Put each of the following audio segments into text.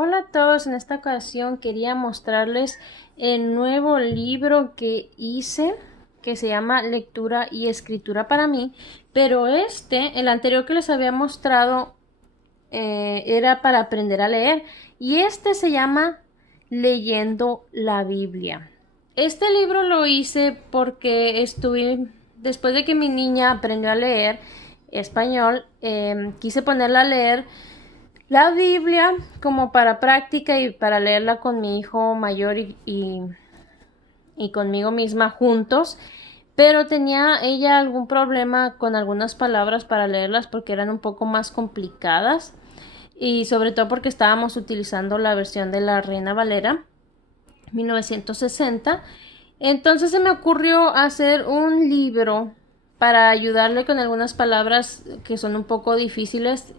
Hola a todos, en esta ocasión quería mostrarles el nuevo libro que hice que se llama Lectura y Escritura para mí, pero el anterior que les había mostrado era para aprender a leer y este se llama Leyendo la Biblia. Este libro lo hice porque después de que mi niña aprendió a leer español, quise ponerla a leer la Biblia como para práctica y para leerla con mi hijo mayor y conmigo misma juntos, pero tenía ella algún problema con algunas palabras para leerlas porque eran un poco más complicadas y sobre todo porque estábamos utilizando la versión de la Reina Valera 1960. Entonces se me ocurrió hacer un libro para ayudarle con algunas palabras que son un poco difíciles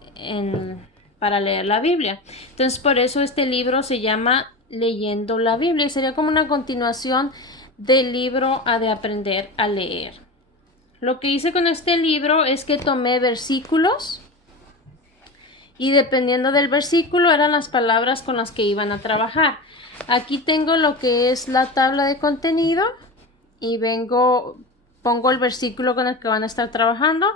para leer la Biblia. Entonces por eso este libro se llama Leyendo la Biblia y sería como una continuación del libro de aprender a leer. Lo que hice con este libro es que tomé versículos y dependiendo del versículo eran las palabras con las que iban a trabajar. Aquí tengo lo que es la tabla de contenido y pongo el versículo con el que van a estar trabajando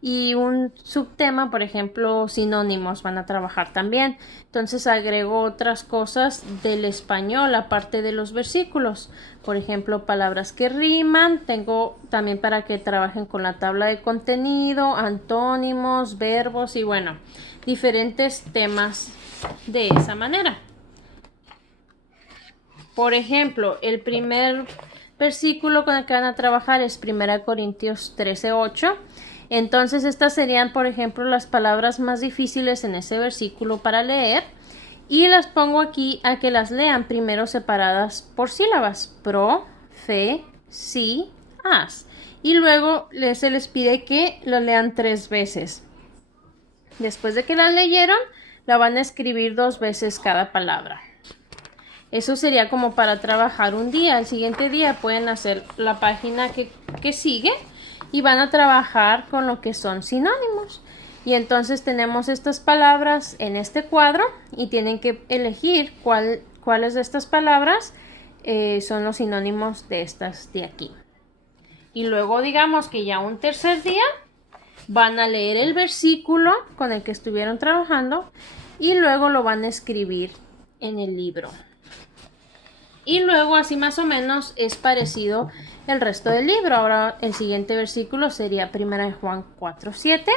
y un subtema, por ejemplo, sinónimos van a trabajar también. Entonces agrego otras cosas del español aparte de los versículos. Por ejemplo, palabras que riman. Tengo también para que trabajen con la tabla de contenido, antónimos, verbos y bueno, diferentes temas de esa manera. Por ejemplo, el primer versículo con el que van a trabajar es 1 Corintios 13:8. Entonces estas serían, por ejemplo, las palabras más difíciles en ese versículo para leer y las pongo aquí a que las lean primero separadas por sílabas: pro, fe, sí, as. Y luego se les pide que lo lean 3 veces. Después de que la leyeron, la van a escribir 2 veces cada palabra. Eso sería como para trabajar un día. El siguiente día pueden hacer la página que sigue y van a trabajar con lo que son sinónimos. Y entonces tenemos estas palabras en este cuadro y tienen que elegir cuáles de estas palabras son los sinónimos de estas de aquí. Y luego digamos que ya un tercer día van a leer el versículo con el que estuvieron trabajando y luego lo van a escribir en el libro. Y luego así más o menos es parecido el resto del libro. Ahora el siguiente versículo sería 1 Juan 4:7.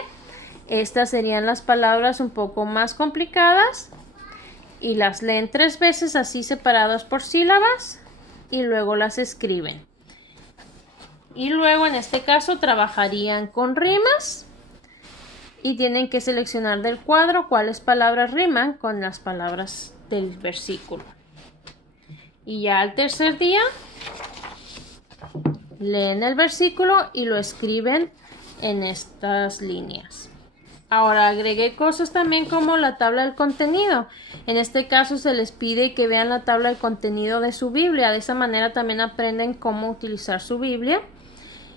Estas serían las palabras un poco más complicadas y las leen 3 veces así separadas por sílabas y luego las escriben. Y luego en este caso trabajarían con rimas y tienen que seleccionar del cuadro cuáles palabras riman con las palabras del versículo. Y ya al tercer día leen el versículo y lo escriben en estas líneas. Ahora agregué cosas también como la tabla del contenido. En este caso se les pide que vean la tabla de contenido de su Biblia. De esa manera también aprenden cómo utilizar su Biblia.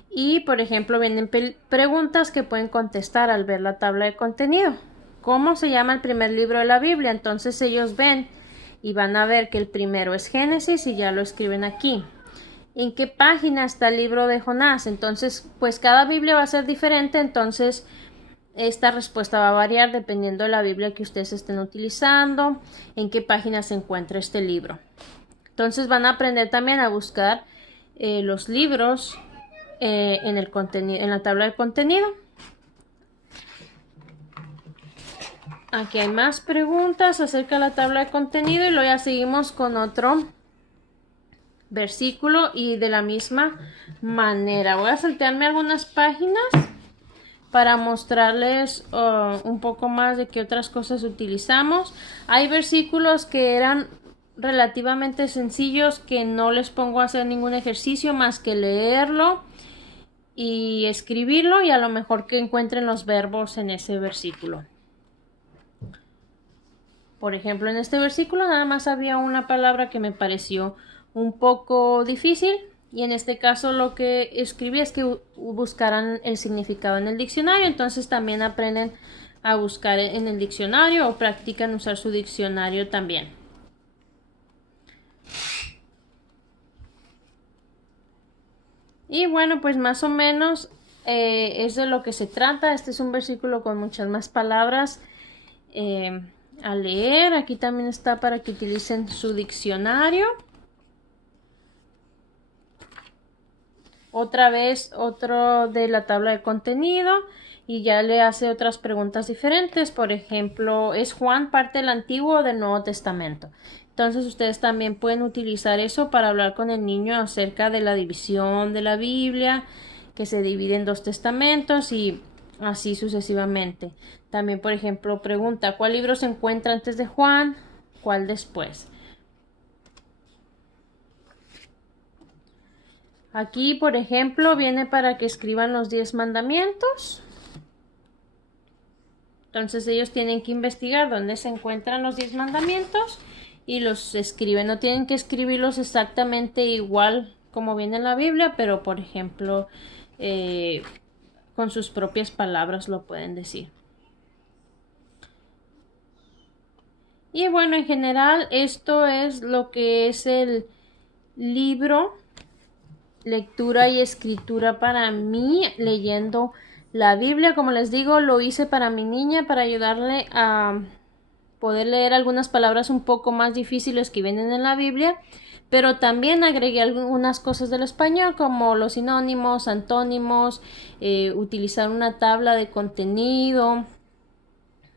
Y por ejemplo vienen preguntas que pueden contestar al ver la tabla de contenido. ¿Cómo se llama el primer libro de la Biblia? Entonces ellos ven y van a ver que el primero es Génesis y ya lo escriben aquí. ¿En qué página está el libro de Jonás? Entonces, pues cada Biblia va a ser diferente, entonces esta respuesta va a variar dependiendo de la Biblia que ustedes estén utilizando, en qué página se encuentra este libro. Entonces van a aprender también a buscar los libros en la tabla de contenido. Aquí hay más preguntas acerca de la tabla de contenido y luego ya seguimos con otro versículo y de la misma manera. Voy a saltearme algunas páginas para mostrarles un poco más de qué otras cosas utilizamos. Hay versículos que eran relativamente sencillos que no les pongo a hacer ningún ejercicio más que leerlo y escribirlo y a lo mejor que encuentren los verbos en ese versículo. Por ejemplo, en este versículo nada más había una palabra que me pareció un poco difícil y en este caso lo que escribí es que buscaran el significado en el diccionario. Entonces también aprenden a buscar en el diccionario o practican usar su diccionario también. Y bueno, pues más o menos es de lo que se trata. Este es un versículo con muchas más palabras a leer. Aquí también está para que utilicen su diccionario. Otra vez otro de la tabla de contenido y ya le hace otras preguntas diferentes. Por ejemplo, ¿es Juan parte del Antiguo o del Nuevo Testamento? Entonces ustedes también pueden utilizar eso para hablar con el niño acerca de la división de la Biblia, que se divide en 2 testamentos y así sucesivamente. También, por ejemplo, pregunta, ¿cuál libro se encuentra antes de Juan? ¿Cuál después? Aquí, por ejemplo, viene para que escriban los 10 mandamientos. Entonces ellos tienen que investigar dónde se encuentran los 10 mandamientos y los escriben. No tienen que escribirlos exactamente igual como viene en la Biblia, pero por ejemplo, con sus propias palabras lo pueden decir. Y bueno, en general esto es lo que es el libro lectura y escritura para mí, leyendo la Biblia. Como les digo, lo hice para mi niña, para ayudarle a poder leer algunas palabras un poco más difíciles que vienen en la Biblia, pero también agregué algunas cosas del español como los sinónimos, antónimos, utilizar una tabla de contenido,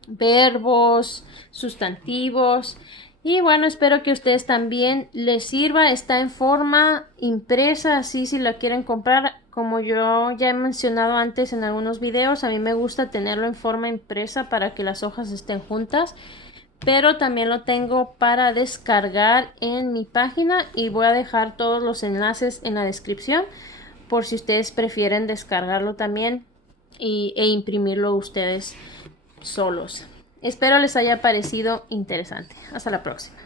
verbos, sustantivos. Y bueno, espero que a ustedes también les sirva. Está en forma impresa, así si la quieren comprar. Como yo ya he mencionado antes en algunos videos, a mí me gusta tenerlo en forma impresa para que las hojas estén juntas. Pero también lo tengo para descargar en mi página y voy a dejar todos los enlaces en la descripción por si ustedes prefieren descargarlo también e imprimirlo ustedes solos. Espero les haya parecido interesante. Hasta la próxima.